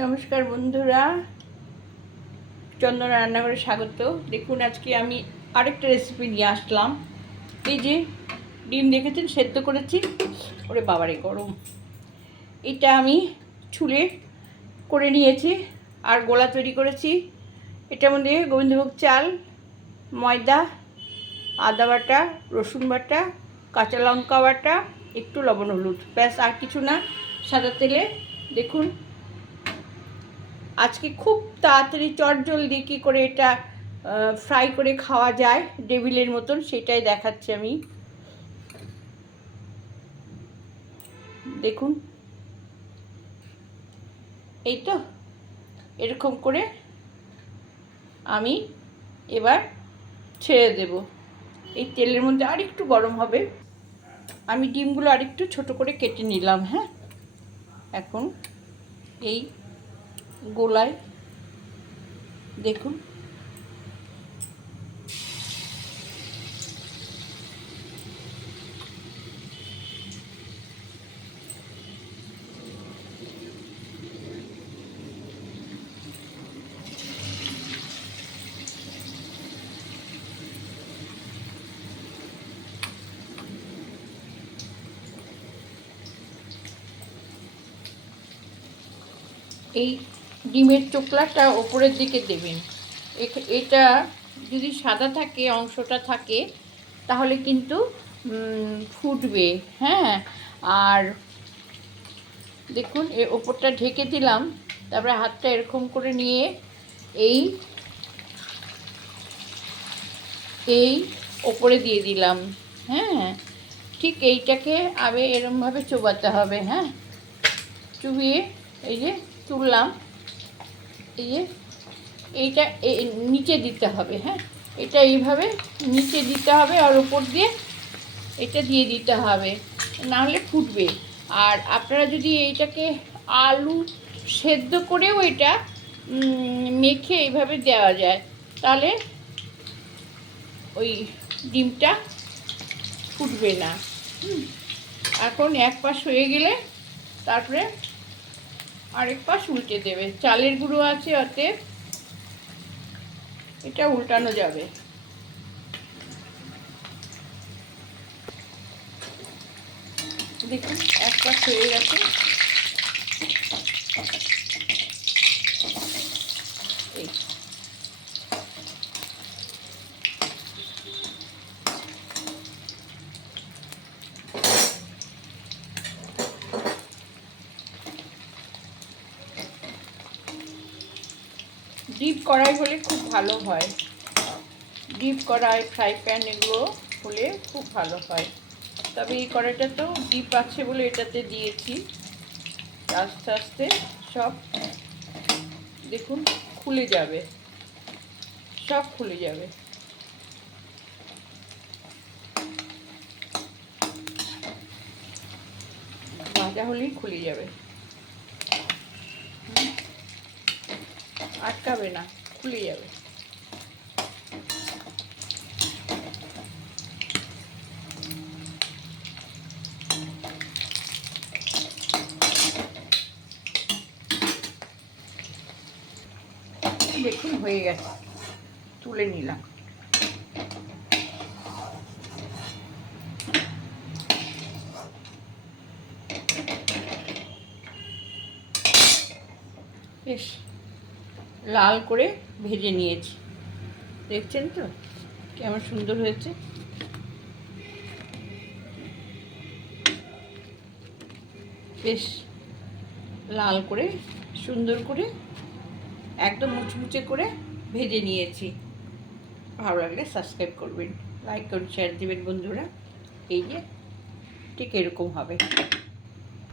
নমস্কার বন্ধুরা। চন্দনা রান্নাঘরে স্বাগত। দেখুন, আজকে আমি আরেকটা রেসিপি নিয়ে আসলাম। এই যে ডিম দেখেছেন, সেদ্ধ করেছি। ওরে বাবারে গরম। এটা আমি ছুলে করে নিয়েছি আর গোলা তৈরি করেছি। এটার মধ্যে গোবিন্দভোগ চাল, ময়দা, আদা বাটা, রসুন বাটা, কাঁচা লঙ্কা বাটা, একটু লবণ হলুদ। ব্যাস, আর কিছু না। সাদা তেলে দেখুন আজকে খুব তাড়াতাড়ি, চটজলদি কী করে এটা ফ্রাই করে খাওয়া যায় ডেভিলের মতন, সেটাই দেখাচ্ছি আমি। দেখুন। এই তো, এরকম করে আমি এবার ছেড়ে দেব। এই তেলের মধ্যে আর একটু গরম হবে। আমি ডিমগুলো আরেকটু ছোট করে কেটে নিলাম হ্যাঁ? এখন এই গোলায়। দেখুন। এই ডিমের চোকলাটা ওপরের দিকে দেবেন। এটা যদি সাদা থাকে, অংশটা থাকে, তাহলে কিন্তু ফুটবে হ্যাঁ? আর দেখুন, এ ওপরটা ঢেকে দিলাম, তারপরে হাতটা এরকম করে নিয়ে এই এই ওপরে দিয়ে দিলাম হ্যাঁ? ঠিক এইটাকে আবে এরমভাবে চোবাতে হবে হ্যাঁ? চুবিয়ে এই যে তুললাম এই যে এইটা নিচে দিতে হবে হ্যাঁ? এটা এইভাবে নিচে দিতে হবে আর উপর দিয়ে এটা দিয়ে দিতে হবে, নাহলে ফুটবে। আর আপনারা যদি এইটাকে আলু সেদ্ধ করেও এটা মেখে এইভাবে দেওয়া যায়, তাহলে ওই ডিমটা ফুটবে না। এখন এক পাশ হয়ে গেলে তারপরে আরেক পাশ উল্টে দেবে। চালের গুঁড়ো আছে অতএব এটা উল্টানো যাবে। দেখুন, এক পাশ হয়ে গেছে। ডিপ কড়াই হলে খুব ভালো হয়। ডিপ কড়াই, ফ্রাই প্যান এগুলো হলে খুব ভালো হয়। তবে এই কড়াইটা তো ডিপ আছে বলে এটাতে দিয়েছি। আস্তে আস্তে সব দেখুন খুলে যাবে। সব খুলে যাবে। ভাজা হলেই খুলে যাবে। আটকাবে না খুলে যাবে। দেখুন হয়ে গেছে। তুলে নিলাম। বেশ। লাল করে ভেজে নিয়েছি। দেখছেন তো? কেমন সুন্দর হয়েছে। বেশ লাল করে, সুন্দর করে, একদম মুচমুচে করে ভেজে নিয়েছি। ভালো লাগলে সাবস্ক্রাইব করবেন, লাইক করুন শেয়ার দেবেন বন্ধুরা। এই যে, ঠিক এরকম হবে।